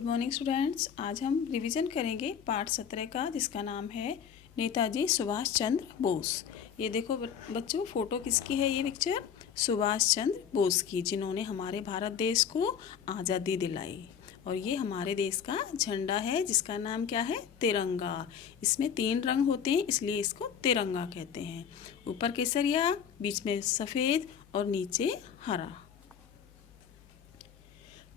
Good morning students. आज हम revision करेंगे पाठ 17 का, जिसका नाम है नेताजी सुभाष चंद्र बोस। ये देखो बच्चों, फ़ोटो किसकी है? ये पिक्चर सुभाष चंद्र बोस की, जिन्होंने हमारे भारत देश को आज़ादी दिलाई। और ये हमारे देश का झंडा है, जिसका नाम क्या है? तिरंगा। इसमें 3 रंग होते हैं, इसलिए इसको तिरंगा कहते हैं। ऊपर केसरिया, बीच में सफ़ेद और नीचे हरा।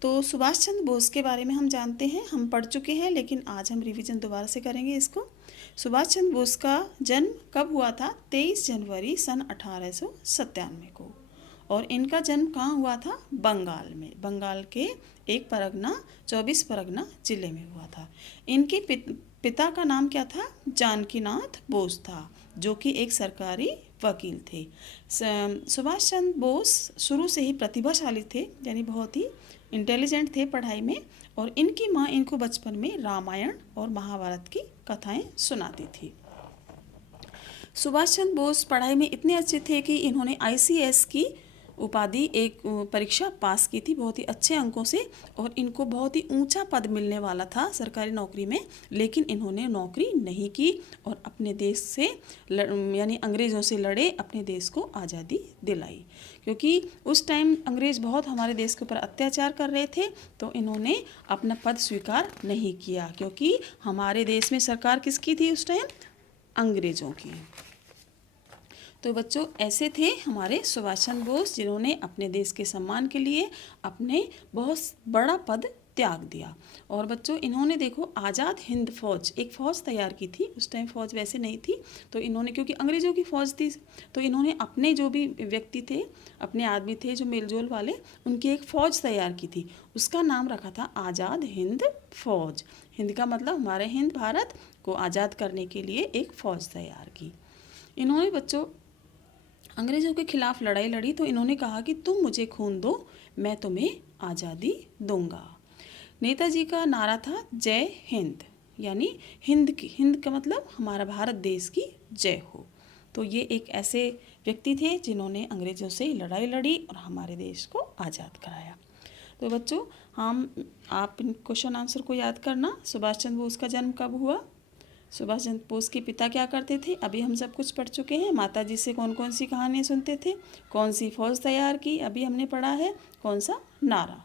तो सुभाष चंद्र बोस के बारे में हम जानते हैं, हम पढ़ चुके हैं, लेकिन आज हम रिवीजन दोबारा से करेंगे इसको। सुभाष चंद्र बोस का जन्म कब हुआ था? 23 जनवरी सन 1897 को। और इनका जन्म कहाँ हुआ था? बंगाल में। बंगाल के एक परगना 24 परगना जिले में हुआ था। इनके पिता का नाम क्या था? जानकीनाथ बोस था, जो कि एक सरकारी वकील थे। सुभाष चंद्र बोस शुरू से ही प्रतिभाशाली थे, यानी बहुत ही इंटेलिजेंट थे पढ़ाई में। और इनकी माँ इनको बचपन में रामायण और महाभारत की कथाएं सुनाती थी। सुभाष चंद्र बोस पढ़ाई में इतने अच्छे थे कि इन्होंने ICS की उपाधि एक परीक्षा पास की थी बहुत ही अच्छे अंकों से। और इनको बहुत ही ऊंचा पद मिलने वाला था सरकारी नौकरी में, लेकिन इन्होंने नौकरी नहीं की और अपने देश से यानी अंग्रेज़ों से लड़े, अपने देश को आज़ादी दिलाई। क्योंकि उस टाइम अंग्रेज़ बहुत हमारे देश के ऊपर अत्याचार कर रहे थे, तो इन्होंने अपना पद स्वीकार नहीं किया। क्योंकि हमारे देश में सरकार किसकी थी उस टाइम? अंग्रेज़ों की। तो बच्चों, ऐसे थे हमारे सुभाष चंद्र बोस, जिन्होंने अपने देश के सम्मान के लिए अपने बहुत बड़ा पद त्याग दिया। और बच्चों, इन्होंने देखो आज़ाद हिंद फौज, एक फ़ौज तैयार की थी। उस टाइम फ़ौज वैसे नहीं थी, तो इन्होंने, क्योंकि अंग्रेज़ों की फ़ौज थी, तो इन्होंने अपने जो भी व्यक्ति थे, अपने आदमी थे जो मेलजोल वाले, उनकी एक फ़ौज तैयार की थी। उसका नाम रखा था आज़ाद हिंद फौज। हिंद का मतलब हमारे हिंद भारत को आज़ाद करने के लिए एक फ़ौज तैयार की। इन्होंने बच्चों अंग्रेज़ों के खिलाफ लड़ाई लड़ी, तो इन्होंने कहा कि तुम मुझे खून दो, मैं तुम्हें आज़ादी दूंगा। नेताजी का नारा था जय हिंद, यानी हिंद का मतलब हमारा भारत देश की जय हो। तो ये एक ऐसे व्यक्ति थे जिन्होंने अंग्रेज़ों से लड़ाई लड़ी और हमारे देश को आज़ाद कराया। तो बच्चों, आप क्वेश्चन आंसर को याद करना। सुभाष चंद्र बोस का जन्म कब हुआ? सुभाष चंद्र बोस के पिता क्या करते थे? अभी हम सब कुछ पढ़ चुके हैं। माताजी से कौन कौन सी कहानियाँ सुनते थे? कौन सी फौज तैयार की? अभी हमने पढ़ा है। कौन सा नारा?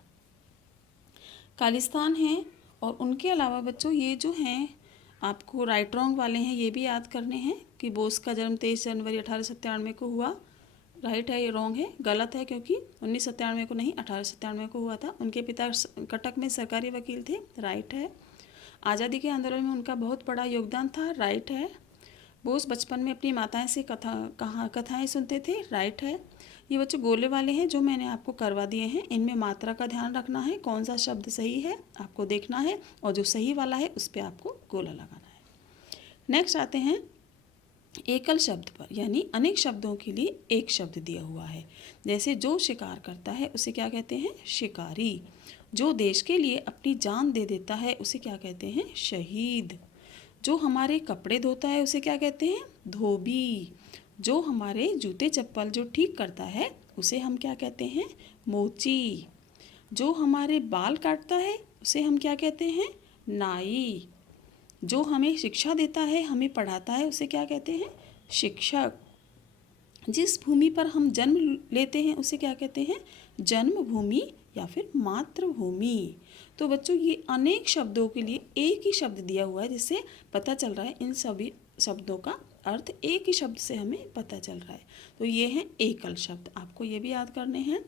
खालिस्तान है। और उनके अलावा बच्चों, ये जो हैं आपको राइट रॉन्ग वाले हैं, ये भी याद करने हैं कि बोस का जन्म 23 जनवरी 1897 को हुआ। राइट है, ये रॉन्ग है, गलत है, क्योंकि 1997 को नहीं 1897 को हुआ था। उनके पिता कटक में सरकारी वकील थे। राइट है। आज़ादी के आंदोलन में उनका बहुत बड़ा योगदान था। राइट है। बोस बचपन में अपनी माताएं से कथाएं सुनते थे। राइट है। ये बच्चे गोले वाले हैं जो मैंने आपको करवा दिए हैं, इनमें मात्रा का ध्यान रखना है, कौन सा शब्द सही है आपको देखना है, और जो सही वाला है उस पर आपको गोला लगाना है। नेक्स्ट आते हैं एकल शब्द पर, यानी अनेक शब्दों के लिए एक शब्द दिया हुआ है। जैसे जो शिकार करता है उसे क्या कहते हैं? शिकारी। जो देश के लिए अपनी जान दे देता है उसे क्या कहते हैं? शहीद। जो हमारे कपड़े धोता है उसे क्या कहते हैं? धोबी। जो हमारे जूते चप्पल जो ठीक करता है उसे हम क्या कहते हैं? मोची। जो हमारे बाल काटता है उसे हम क्या कहते हैं? नाई। जो हमें शिक्षा देता है, हमें पढ़ाता है, उसे क्या कहते हैं? शिक्षक। जिस भूमि पर हम जन्म लेते हैं उसे क्या कहते हैं? जन्मभूमि या फिर मातृभूमि। तो बच्चों, ये अनेक शब्दों के लिए एक ही शब्द दिया हुआ है, जिससे पता चल रहा है इन सभी शब्दों का अर्थ एक ही शब्द से हमें पता चल रहा है। तो ये हैं एकल शब्द, आपको ये भी याद करने हैं।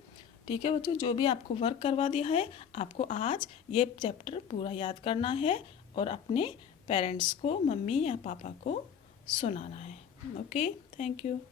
ठीक है बच्चों, जो भी आपको वर्क करवा दिया है, आपको आज ये चैप्टर पूरा याद करना है और अपने पेरेंट्स को, मम्मी या पापा को सुनाना है। Okay, thank you.